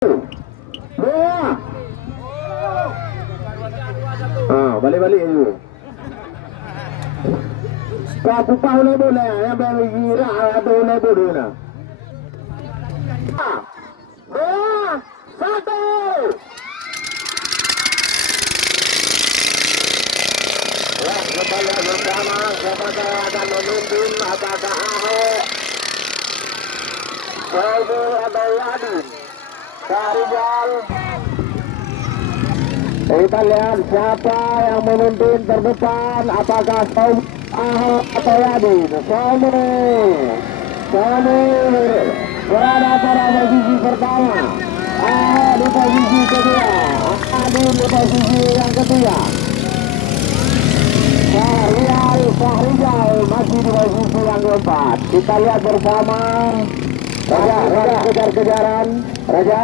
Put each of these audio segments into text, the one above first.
Boa. Balik-balik dulu. Kau boleh boleh yang bergira atau boleh bodoh na. Dua, satu. Ya, kembali bersama siapa akan memimpin apakah Ahok, Sobo atau Yadin. Rijal. Kita lihat siapa yang memimpin terdepan, apakah Sobo, Ahok atau Yadin. Sobo berada pada posisi pertama, Ahok di posisi kedua, Yadin di posisi yang ketiga. Rijal masih di posisi yang keempat. Kita lihat bersama. Raja kejar-kejaran. Raja.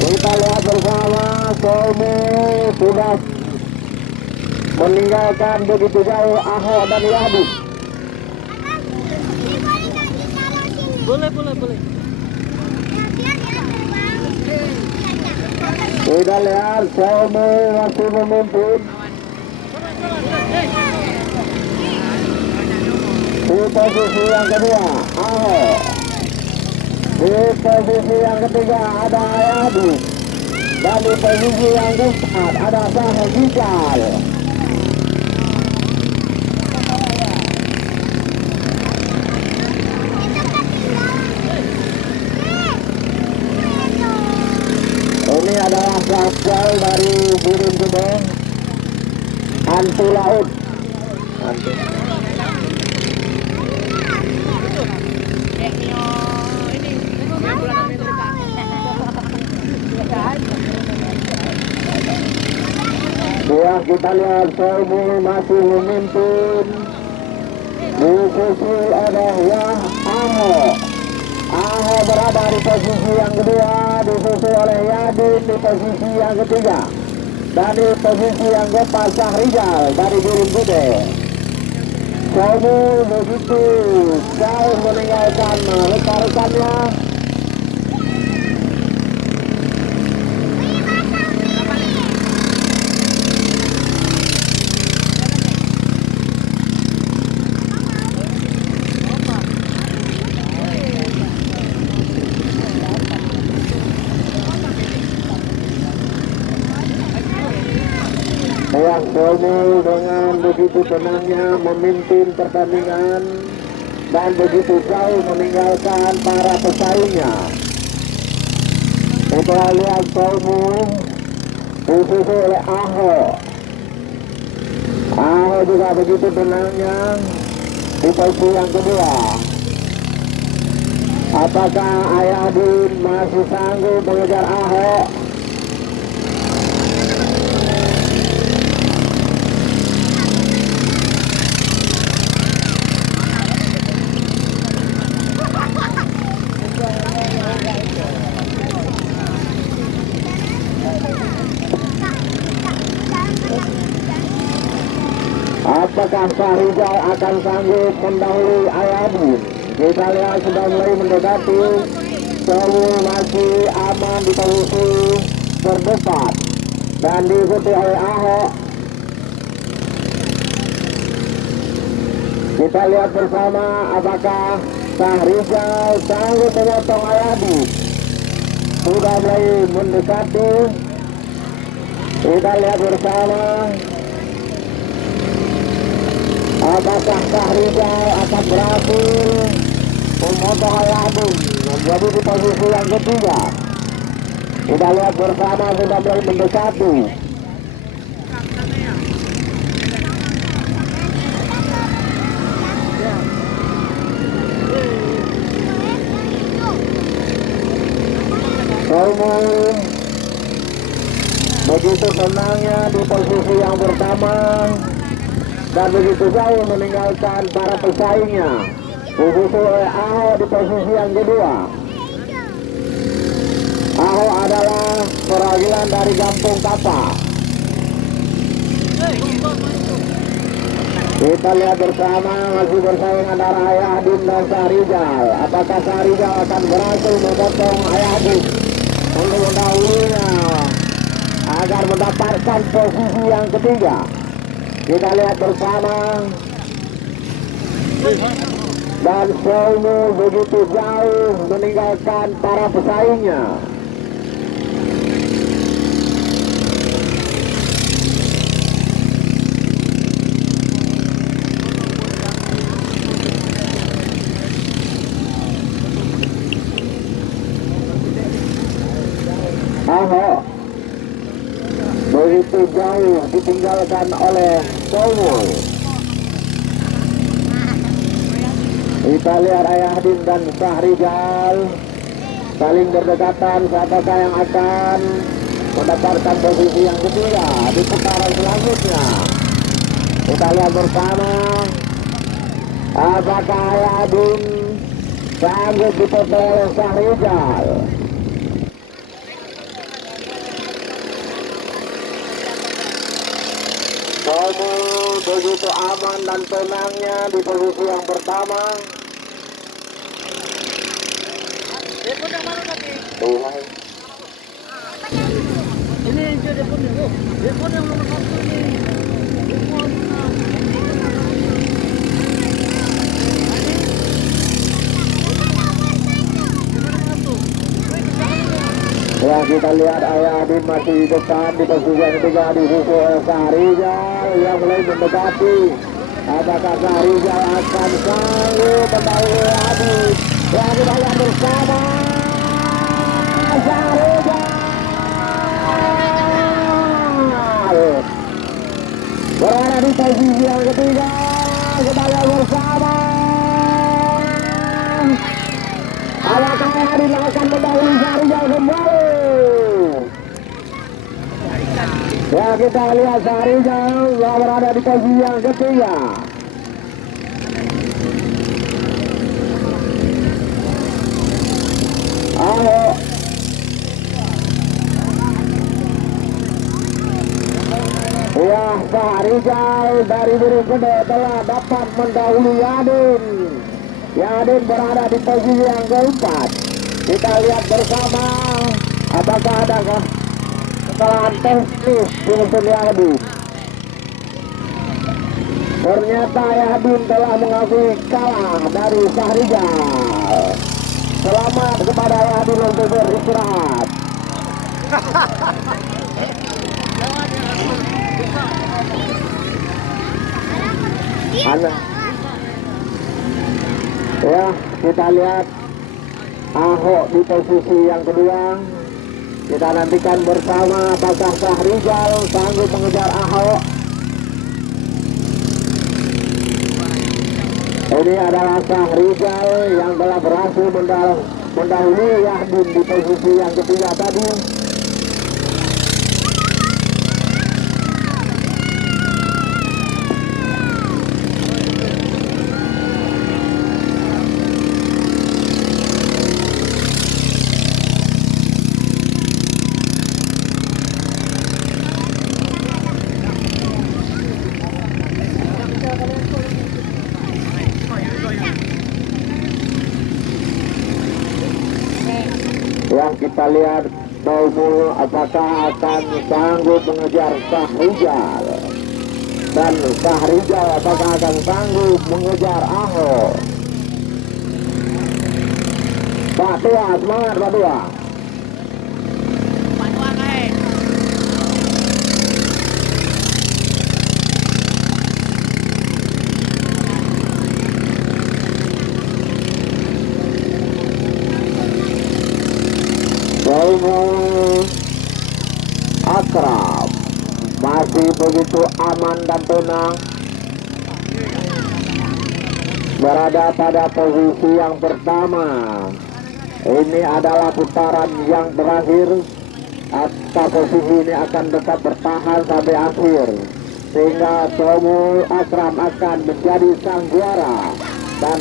Kita lihat bersama Sobo sudah meninggalkan begitu jauh Ahok dan Yadin. Boleh. Kita lihat Sobo masih memimpin. Di posisi yang kedua Ahok. Di posisi yang ketiga ada Yadin. Dan di posisi yang keempat ada Rijal. Ini adalah kapal dari Burung Gede Hantu Laut. Ya, kita lihat Sobo masih memimpin. Di sisi ada Ahok. Ahok berada di posisi yang kedua, disusul oleh Yadin di posisi yang ketiga. Dan di posisi yang keempat Rijal dari Burung Gede. Sobo begitu jauh meninggalkan rekan-rekannya. Sobo dengan begitu tenangnya memimpin pertandingan dan begitu jauh meninggalkan para pesaingnya. Kita lihat Sobo disusul oleh Ahok. Ahok juga begitu tenangnya di posisi yang kedua. Apakah Yadin masih sanggup mengejar Ahok? Apakah Rijal akan sanggup mendahului Yadin? Kita lihat sudah mulai mendekati. Sobo masih aman di posisi terdepan dan diikuti oleh Ahok. Kita lihat bersama apakah Rijal sanggup memotong Yadin. Sudah mulai mendekati. Kita lihat bersama apakah Rijal akan berhasil memotong Yadin menjadi di posisi yang ketiga. Kita lihat bersama sudah mulai mendekati. Sobo begitu tenangnya di posisi yang pertama dan begitu jauh meninggalkan para pesaingnya. Disusul oleh Ahok di posisi yang kedua. Ahok adalah perwakilan dari Kampung Tapa. Kita lihat bersama masih bersaing antara Ayahdin dan Syahrizal. Apakah Syahrizal akan berhasil memotong Ayahdin untuk mendahulunya agar mendapatkan posisi yang ketiga? Kita lihat bersama. Dan Somu begitu jauh meninggalkan para pesaingnya. Ahok begitu jauh ditinggalkan oleh Somu. Kita lihat Ayahdin dan Syahrizal saling berdekatan. Siapakah yang akan mendapatkan posisi yang ketiga di putaran selanjutnya? Kita lihat bersama. Apakah Ayahdin sanggup dipotong oleh Syahrizal? Kamu begitu aman dan tenangnya di posisi yang pertama. Telepon yang mana tadi? Tuhan. Ini telepon itu. Telepon yang nomor 1 ini. Telepon. Ya, kita lihat Ayahdin masih di depan di posisi yang ketiga disusul oleh Syahrizal yang mulai mendekati. Apakah Syahrizal akan sanggup mendahului Ayahdin? Ya, kita lihat bersama Syahrizal berada di posisi yang ketiga. Kita lihat bersama. Apakah Ayahdin akan mendahului Syahrizal kembali? Ya, kita lihat Syahrizal berada di posisi yang ketiga. Ahok ya, Syahrizal dari Biru Gede telah dapat mendahului Ayahdin. Ayahdin berada di posisi yang keempat. Kita lihat bersama apakah ada kesalahan teknis di mesin Ayahdin. Ternyata Ayahdin telah mengakui kalah dari Syahrizal. Selamat kepada Ayahdin untuk beristirahat. Ya, kita lihat Ahok di posisi yang kedua. Kita nantikan bersama apakah Syahrizal sanggup mengejar Ahok. Ini adalah Syahrizal yang telah berhasil mendahului Ayahdin di posisi yang ketiga tadi. Yang kita lihat Taumul apakah akan sanggup mengejar Syahrizal, dan Syahrizal apakah akan sanggup mengejar Ahok. Pak Tua, semangat Pak Tua. Taumul Akram masih begitu aman dan tenang, berada pada posisi yang pertama. Ini adalah putaran yang terakhir. Atas posisi ini akan tetap bertahan sampai akhir, sehingga Taumul Akram akan menjadi sang juara dan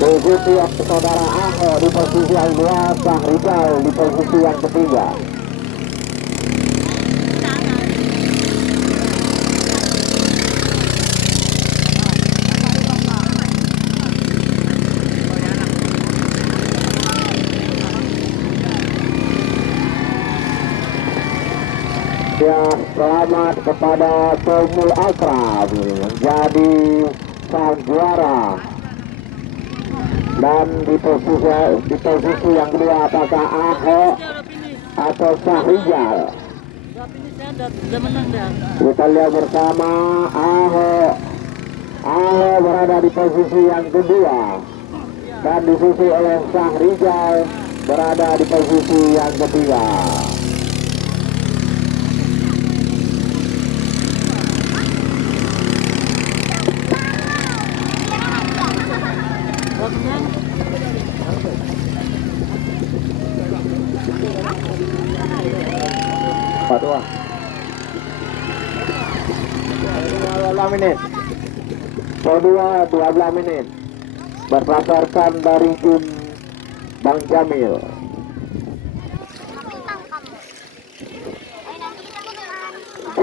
diikuti saudara Ahok di posisi yang kedua, Syahrizal di posisi yang ketiga. selamat kepada Tomul Akram menjadi sang juara. Dan di posisi yang kedua apakah Ahok atau Syahrijal? Udah menang dah. Kita lihat bersama Ahok. Ahok berada di posisi yang kedua dan disusul oleh Syahrijal berada di posisi yang ketiga. Dua 12 menit. 12 menit berdasarkan dari tim Bang Jamil.